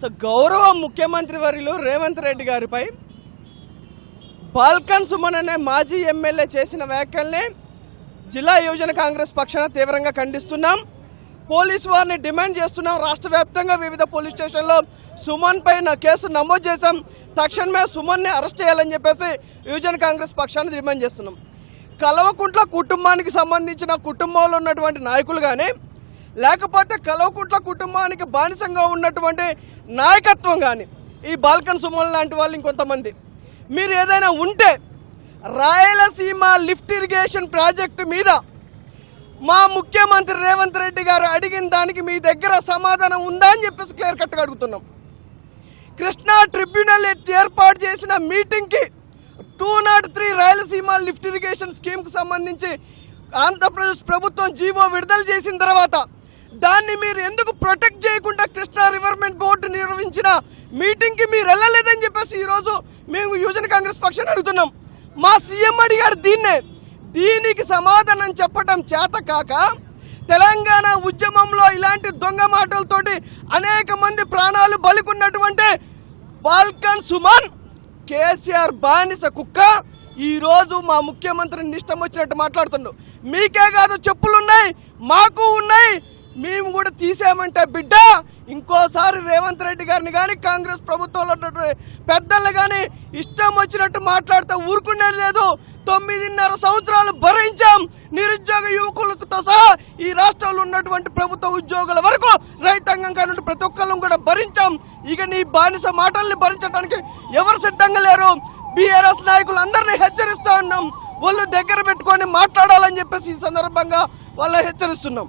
So గౌరవ ముఖ్యమంత్రి వర్యులు రేవంత్ రెడ్డి గారిపై బాల్కన్ సుమన్ అనే మాజీ ఎమ్మెల్యే చేసిన వ్యాఖ్యల్ని జిల్లా యువజన కాంగ్రెస్ పక్షాన తీవ్రంగా ఖండిస్తున్నాం. పోలీసు వారిని డిమాండ్ చేస్తున్నాం. రాష్ట్ర వ్యాప్తంగా వివిధ పోలీస్ స్టేషన్లో సుమన్ పైన కేసు నమోదు చేశాం. తక్షణమే సుమన్ని అరెస్ట్ చేయాలని చెప్పేసి యువజన కాంగ్రెస్ పక్షాన్ని డిమాండ్ చేస్తున్నాం. కలవకుంట్ల కుటుంబానికి సంబంధించిన కుటుంబంలో ఉన్నటువంటి నాయకులు కానీ లేకపోతే కలవకుంట్ల కుటుంబానికి బానిసంగా ఉన్నటువంటి నాయకత్వం కానీ ఈ బాల్కన్ సుమన్ లాంటి వాళ్ళు ఇంకొంతమంది. మీరు ఏదైనా ఉంటే రాయలసీమ లిఫ్ట్ ఇరిగేషన్ ప్రాజెక్టు మీద మా ముఖ్యమంత్రి రేవంత్ రెడ్డి గారు అడిగిన దానికి మీ దగ్గర సమాధానం ఉందా అని చెప్పేసి క్లియర్ కట్గా అడుగుతున్నాం. కృష్ణా ట్రిబ్యునల్ ఏర్పాటు చేసిన మీటింగ్కి two not three Rayalaseema lift irrigation స్కీమ్కు సంబంధించి ఆంధ్రప్రదేశ్ ప్రభుత్వం జీవో విడుదల చేసిన తర్వాత దాన్ని మీరు ఎందుకు ప్రొటెక్ట్ చేయకుండా కృష్ణా రివర్మెంట్ బోర్డు నిర్వహించిన మీటింగ్కి మీరు వెళ్ళలేదని చెప్పేసి ఈరోజు మేము యువజన కాంగ్రెస్ పక్షాన్ని అడుగుతున్నాం. మా సీఎం అడిగారు దీన్నే. దీనికి సమాధానం చెప్పడం చేత కాక తెలంగాణ ఉద్యమంలో ఇలాంటి దొంగ మాటలతోటి అనేక మంది ప్రాణాలు బలికున్నటువంటి బాల్కన్ సుమన్ కేసీఆర్ బానిస కుక్క ఈరోజు మా ముఖ్యమంత్రిని ఇష్టం వచ్చినట్టు మాట్లాడుతుండు. మీకే కాదు చెప్పులున్నాయి. మాకు మేము కూడా తీసామంటే బిడ్డ ఇంకోసారి రేవంత్ రెడ్డి గారిని కానీ కాంగ్రెస్ ప్రభుత్వంలో ఉన్నటువంటి పెద్దలు కానీ ఇష్టం వచ్చినట్టు మాట్లాడితే ఊరుకునేది లేదు. తొమ్మిదిన్నర సంవత్సరాలు భరించాం. నిరుద్యోగ యువకులతో సహా ఈ రాష్ట్రంలో ఉన్నటువంటి ప్రభుత్వ ఉద్యోగుల వరకు రైతాంగం కానీ ప్రతి ఒక్కళ్ళం కూడా భరించాం. ఇక నీ బానిస మాటల్ని భరించడానికి ఎవరు సిద్ధంగా లేరు? బీఆర్ఎస్ నాయకులు అందరినీ హెచ్చరిస్తూ ఉన్నాం. వాళ్ళు దగ్గర పెట్టుకొని మాట్లాడాలని చెప్పేసి ఈ సందర్భంగా వాళ్ళ హెచ్చరిస్తున్నాం.